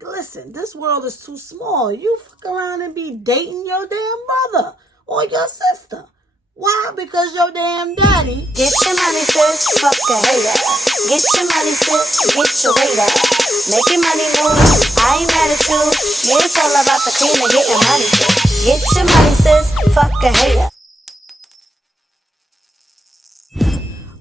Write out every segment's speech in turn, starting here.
listen, this world is too small. You fuck around and be dating your damn brother or your sister. Why? Because your damn daddy. Get your money, sis, fuck a hater. Get your money, sis, get your weight up. Make your money move, I ain't mad at you. Yeah, it's all about the cream and getting money, sis. Get your money, sis, fuck a hater.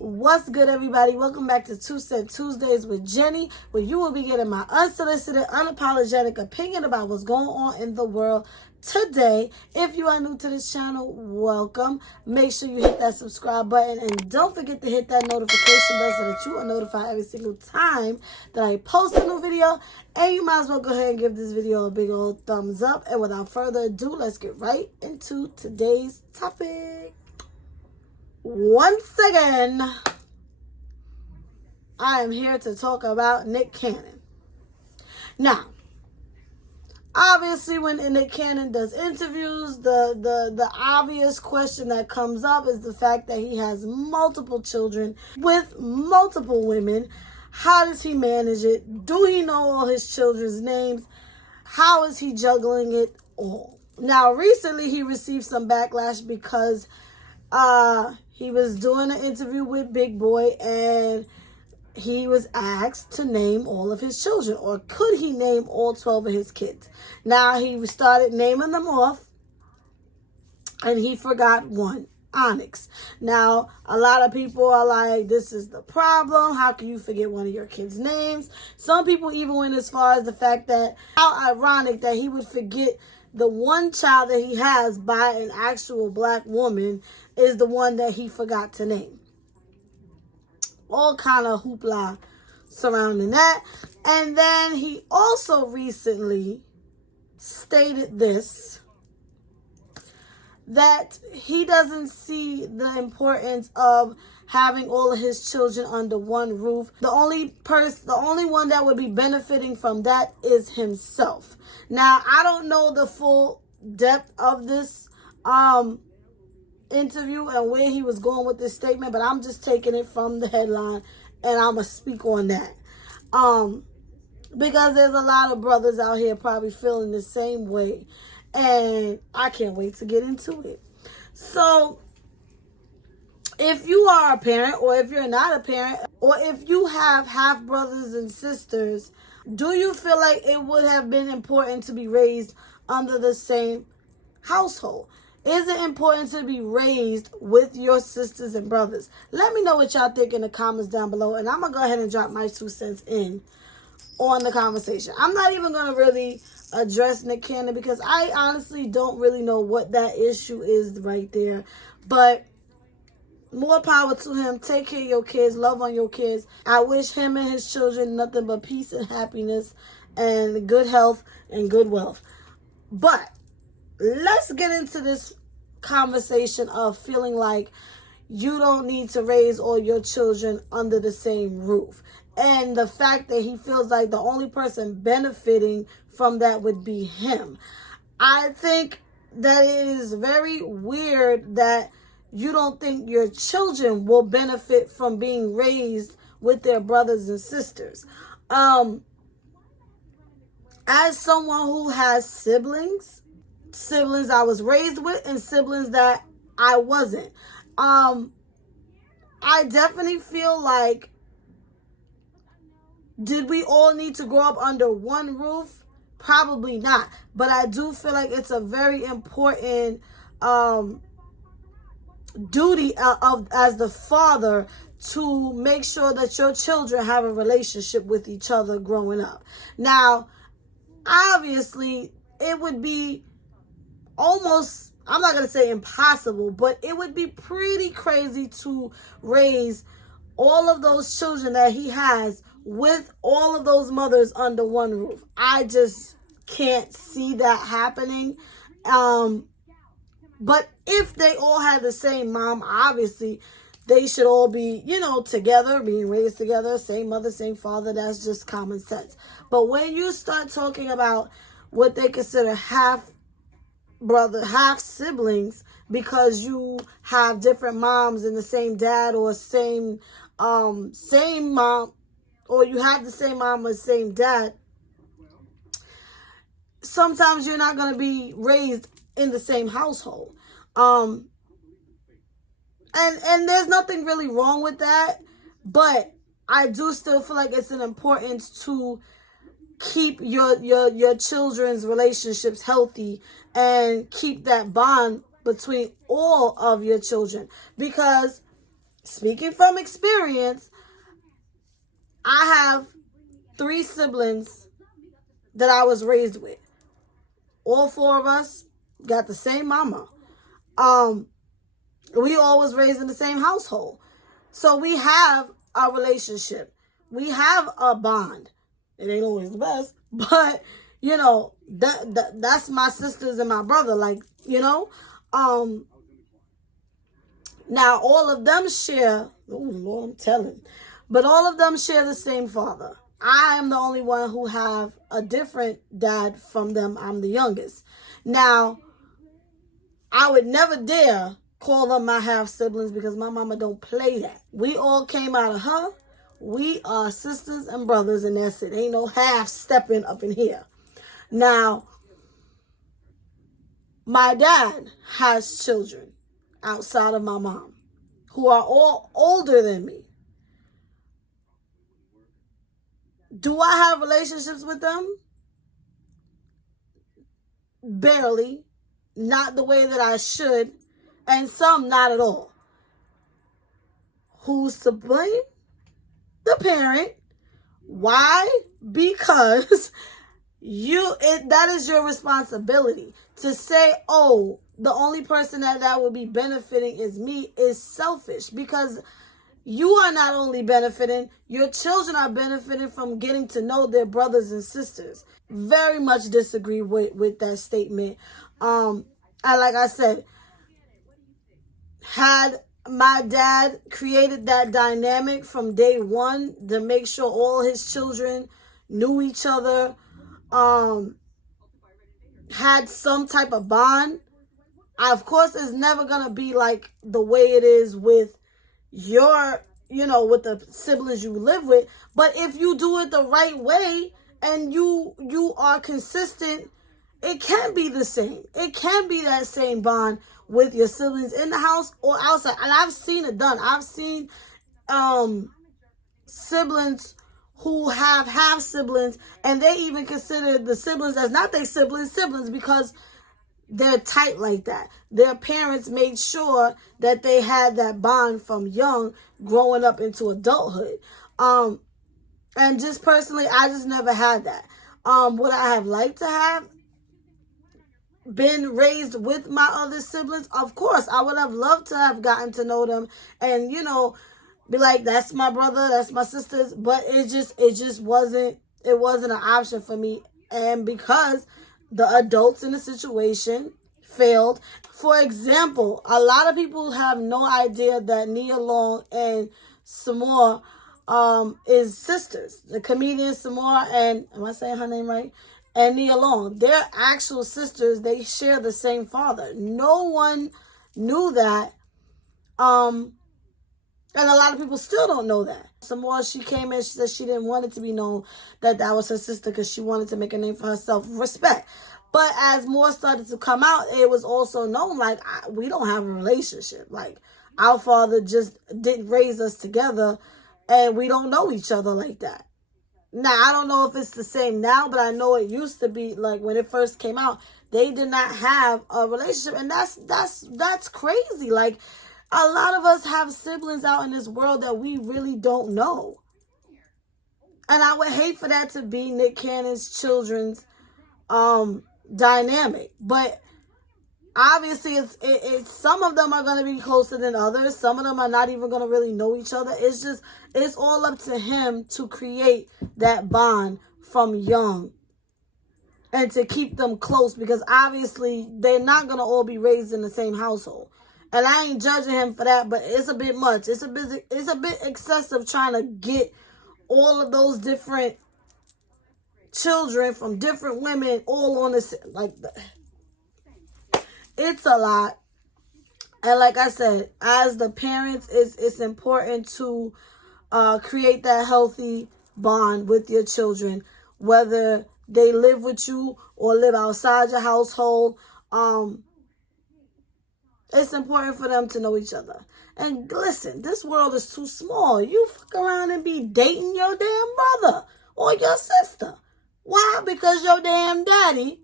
What's good, everybody? Welcome back to Two Cent Tuesdays with Jenny, where you will be getting my unsolicited, unapologetic opinion about what's going on in the world today. If you are new to this channel, welcome. Make sure you hit that subscribe button and don't forget to hit that notification bell so that you are notified every single time that I post a new video. And you might as well go ahead and give this video a big old thumbs up. And without further ado, let's get right into today's topic. Once again, I am here to talk about Nick Cannon. Now, obviously, when Nick Cannon does interviews, the obvious question that comes up is the fact that he has multiple children with multiple women. How does he manage it? Do he know all his children's names? How is he juggling it all? Now, recently, he received some backlash because he was doing an interview with Big Boy and he was asked to name all of his children, or could he name all 12 of his kids? Now, he started naming them off and he forgot one, Onyx. Now, a lot of people are like, this is the problem. How can you forget one of your kids' names? Some people even went as far as the fact that how ironic that he would forget the one child that he has by an actual black woman is the one that he forgot to name. All kind of hoopla surrounding that. And then he also recently stated this, that he doesn't see the importance of having all of his children under one roof. The only one that would be benefiting from that is himself. Now, I don't know the full depth of this interview and where he was going with this statement, but I'm just taking it from the headline and I'm going to speak on that. Because there's a lot of brothers out here probably feeling the same way, and I can't wait to get into it. So, if you are a parent, or if you're not a parent, or if you have half brothers and sisters, do you feel like it would have been important to be raised under the same household? Is it important to be raised with your sisters and brothers? Let me know what y'all think in the comments down below, and I'm going to go ahead and drop my 2 cents in on the conversation. I'm not even going to really address Nick Cannon because I honestly don't really know what that issue is right there. But more power to him. Take care of your kids. Love on your kids. I wish him and his children nothing but peace and happiness and good health and good wealth. But let's get into this conversation of feeling like you don't need to raise all your children under the same roof. And the fact that he feels like the only person benefiting from that would be him. I think that it is very weird that you don't think your children will benefit from being raised with their brothers and sisters. As someone who has siblings I was raised with and siblings that I wasn't, I definitely feel like, did we all need to grow up under one roof? Probably not. But I do feel like it's a very important duty as the father to make sure that your children have a relationship with each other growing up. Now, obviously, it would be almost, I'm not going to say impossible, but it would be pretty crazy to raise all of those children that he has with all of those mothers under one roof. I just can't see that happening. But if they all had the same mom, obviously they should all be, together, being raised together, same mother, same father. That's just common sense. But when you start talking about what they consider half siblings, because you have different moms and the same dad, or same mom, or you have the same mom or same dad, sometimes you're not going to be raised in the same household. And there's nothing really wrong with that, but I do still feel like it's an importance to keep your children's relationships healthy and keep that bond between all of your children. Because speaking from experience, I have 3 siblings that I was raised with. All 4 of us got the same mama. We all was raised in the same household. So we have a relationship. We have a bond. It ain't always the best, but you know, that's my sisters and my brother, like, you know. Now all of them share, oh Lord, I'm telling, but all of them share the same father. I am the only one who have a different dad from them. I'm the youngest. Now, I would never dare call them my half siblings because my mama don't play that. We all came out of her. We are sisters and brothers, and that's it. Ain't no half stepping up in here. Now, my dad has children outside of my mom who are all older than me. Do I have relationships with them? Barely. Not the way that I should. And some not at all. Who's to blame? The parent. Why? Because that is your responsibility. To say, oh, the only person that would be benefiting is me is selfish. Because you are not only benefiting, your children are benefiting from getting to know their brothers and sisters. Very much disagree with that statement. And like I said, had my dad created that dynamic from day one to make sure all his children knew each other, had some type of bond, of course it's never going to be like the way it is with your, with the siblings you live with. But if you do it the right way and you are consistent, it can be the same. It can be that same bond with your siblings in the house or outside. And I've seen it done. I've seen siblings who have half siblings, and they even consider the siblings as not their siblings because they're tight like that. Their parents made sure that they had that bond from young, growing up into adulthood. And just personally, I just never had that. Would I have liked to have been raised with my other siblings? Of course, I would have loved to have gotten to know them and, be like, that's my brother, that's my sisters. But it just wasn't an option for me. And because the adults in the situation failed. For example, a lot of people have no idea that Nia Long and Samora is sisters. The comedian Samora and, am I saying her name right? And Nia Long. They're actual sisters. They share the same father. No one knew that. And a lot of people still don't know that. Samora, she came in, she said she didn't want it to be known that was her sister because she wanted to make a name for herself. Respect. But as more started to come out, it was also known, like, we don't have a relationship. Like, our father just didn't raise us together, and we don't know each other like that. Now, I don't know if it's the same now, but I know it used to be, like, when it first came out, they did not have a relationship. And that's crazy. Like, a lot of us have siblings out in this world that we really don't know. And I would hate for that to be Nick Cannon's children's dynamic. But obviously, it's some of them are going to be closer than others. Some of them are not even going to really know each other. It's all up to him to create that bond from young and to keep them close, because obviously they're not going to all be raised in the same household. And I ain't judging him for that, but it's a bit much. It's a bit excessive trying to get all of those different children from different women all on this. Like, it's a lot. And like I said, as the parents, it's important to create that healthy bond with your children, whether they live with you or live outside your household. It's important for them to know each other. And listen, this world is too small. You fuck around and be dating your damn brother or your sister. Why? Because your damn daddy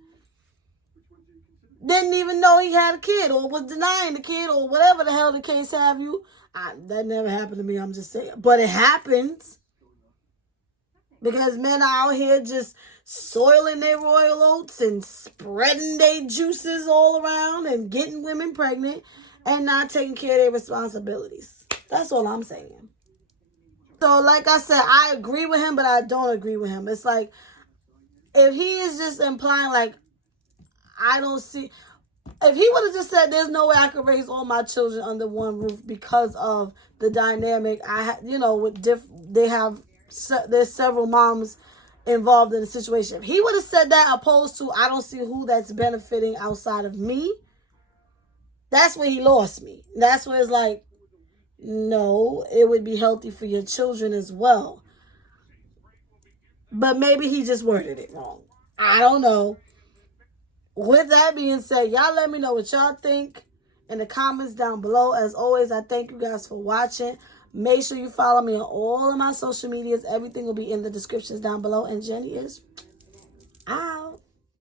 didn't even know he had a kid or was denying the kid or whatever the hell the case have you. That never happened to me, I'm just saying. But it happens. Because men are out here just soiling their royal oats and spreading their juices all around and getting women pregnant and not taking care of their responsibilities. That's all I'm saying. So, like I said, I agree with him, but I don't agree with him. It's like, if he is just implying, like, I don't see... If he would have just said, there's no way I could raise all my children under one roof because of the dynamic, there's several moms involved in the situation. If he would have said that opposed to, I don't see who that's benefiting outside of me, that's where he lost me. That's where it's like, no, it would be healthy for your children as well. But maybe he just worded it wrong. I don't know. With that being said, y'all let me know what y'all think in the comments down below. As always, I thank you guys for watching. Make sure you follow me on all of my social medias. Everything will be in the descriptions down below. And Jenny is